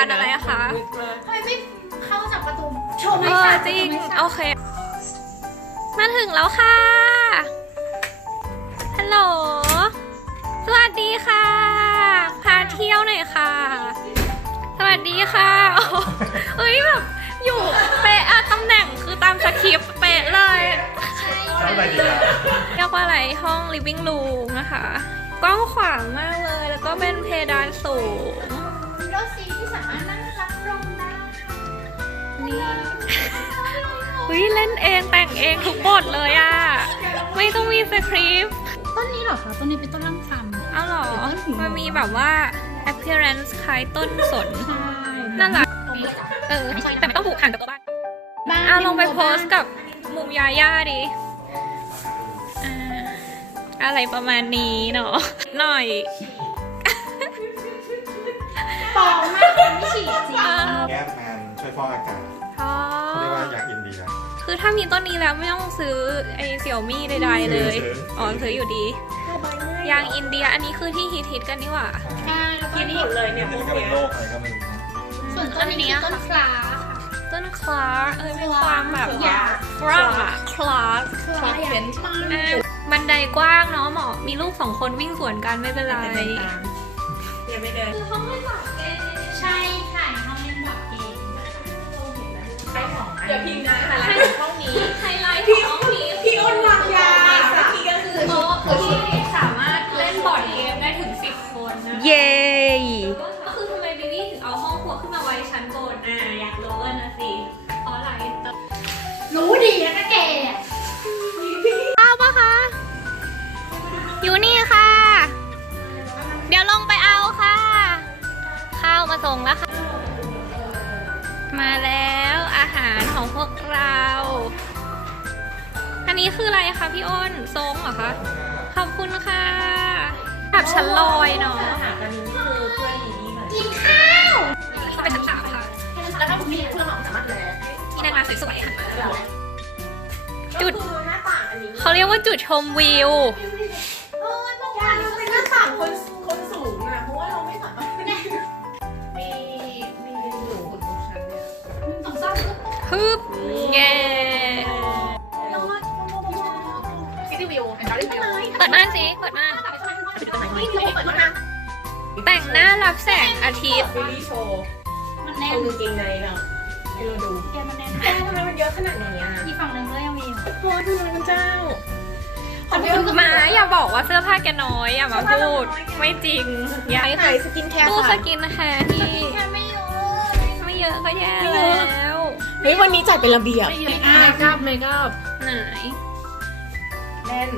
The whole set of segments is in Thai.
ารอะไรคะทำไมไม่เข้าจากประตูโชว์ไม่ทราจริงโอเค มาถึงแล้วค่ะ ฮัลโหลสวัสดีค่ะ พาเที่ยวหน่อยค่ะ สวัสดีค่ะเอ้ยแบบอยู่ เป๊ะตำแหน่งคือตามสคริปเป๊ะเลยเรียกว่าอะไรห้องลิฟวิ่งลู m นะคะกว้างขวางมากเลย แล้วก็เป็นเพดานสูงวิ่งเล่นเองแต่งเองทุกบทเลยอ่ะ ไม่ต้องมีสคริปต์ต้นนี้หรอคะต้นนี้เป็นต้นรางสันอ้าวหรอมันมีแบบว่า appearance คล้ายต้นสนน่ารักเออแต่ต้องบุกห่างกับบ้านอ้าวลงไปโพสกับมุมยาย่าดิอะไรประมาณนี้เนาะหน่อยไม่แก๊แมนช่วยฟอกอาการียกว่ายาอินเดีย คือถ้ามีต้นนี้แล้วไม่ต้องซื้อไอเสี่ยวมี่ใดๆเลยอ๋อซื้ออยู่ดียางอินเดียอันนี้คือที่ฮิตฮิตกันนี่หว่าใช่ที่นี่หมดเลยเนี่ยพมกนียส่วนต้นนี้ต้นคลาสต้นคลาสเออมีความแบบว่าฟรอมคลาสคลาสเห็น มันใดกว้างเนาะเหมาะมีลูกสองคนวิ่งสวนกันไม่เป็นไรเดี๋ยวไปเดินคือห้องเล่นบอรเกมใช่ค่ะห้องเล่นบอร์ดเกมเห็นไหมเดี๋ยวพิมพ์นะไฮไลทห้องนี้ไฮไลท์ของห้องนี้พี่อ้นหลักยาสักก็คือโต๊ะสามารถเล่นบอร์ดเกมได้ถึง 10คนนะเย้แล้ค่ะมาแล้วอาหารของพวกเรา อันนี้คืออะไรคะพี่อ้นทรงเหรอคะ ขอบคุณค่ะ แบบฉั้นลอยเนาะอาหนี้คือเพื่อนหญกินข้าว เขาเป็นนักข่าวค่ะแล้วถ้มีเพือนสามารถแลกที่ได้มาสวยจุด เขาเรียกว่าจุดชมวิวปิดม่านสิ เปิดม่านแต่งหน้ารับแสงอาทิตย์มันแน่นจริงเไงเนาะแกมันแน่นแกทำไมมันเยอะขนาดนี้อ่ะที่ฝั่งนึงก็ยังมีอยูโอ้ยคุณเจ้าขอบคุณมา อย่าบอกว่าเสื้อผ้าแกน้อยอย่ามาพูด ไม่จริงอย่าใส่สกินแคร์ตู้สกินแคร์นี่ไม่เยอะ ไม่เยอะก็แย่แล้ววันนี้จัดเป็นระเบียบ ไม่กล้าไม่กล้าไหนแน่น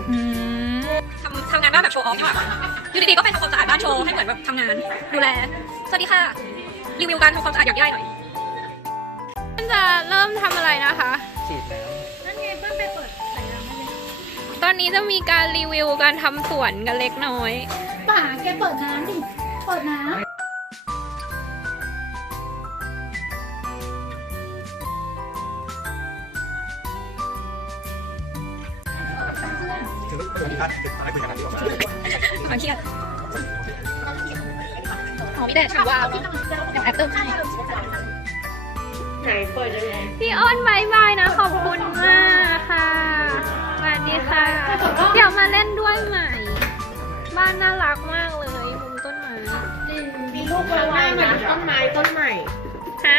ทำทำงานบ้านแบบโชว์ออฟนี่หว่าอยู่ดีๆก็เป็นทำความสะอาดบ้านโชว์ให้เหมือนแบบทำงานดูแล สวัสดีค่ะ รีวิวการทำความสะอาดอย่างย่อหน่อยเพิ่จะเริ่มทำอะไรนะคะฉีดน้ำนั่นไงเพิ่งไปเปิดใส่น้ำตอนนี้จะมีการรีวิวการทำสวนกันเล็กน้อยป่าแกเปิดน้ำดิเปิดน้ำพี่อ้นบายบา่นะขอบคุณมากค่ะ สวัสดีค่ะ เดี๋ยวมาเล่นด้วยใหม่ บ้านน่ารักมากเลยมุมต้นไม้มีลูกมาวางนต้นไม้ต้นใหม่ ฮะ